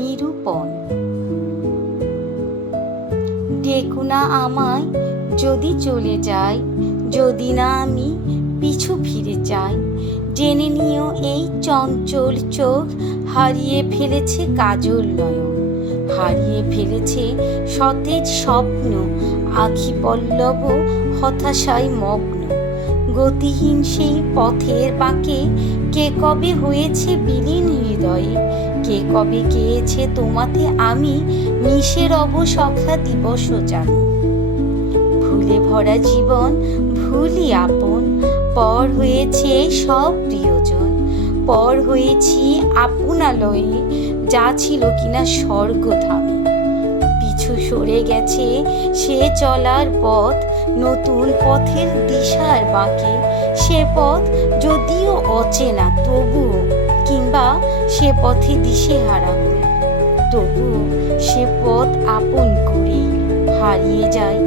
নিরূপণ। ডেকো না আমায়, যদি চলে যাই, যদি না আমি পিছু ফিরে যাই। জেনে নিও এই চঞ্চল চোখ হারিয়ে ফেলেছে কাজল নয়ন। হারিয়ে ফেলেছে সতেজ স্বপ্ন, আখি পল্লব হতাশায় মগ্ন। গতিহীন সেই পথের বাঁকে। কে কবে হয়েছে বিলীন হৃদয়ে? কে কবে গেয়েছে তোমাতে আমি? নিশের অবসখা দিবস জানি। ভুলে ভরা জীবন, ভুলি আপন। পর হয়েছে সব প্রিয়জন। পর হয়েছি আপনালয়ে, যা ছিল কিনা স্বর্গধামে পিছু সরে গেছে সে চলার পথ নতুন পথের দিশার বাঁকে। সে পথ যদিও অচেনা, তবুও, কিংবা সে পথে দিশেহারা হই তবুও সে পথ আপন করে হারিয়ে যায়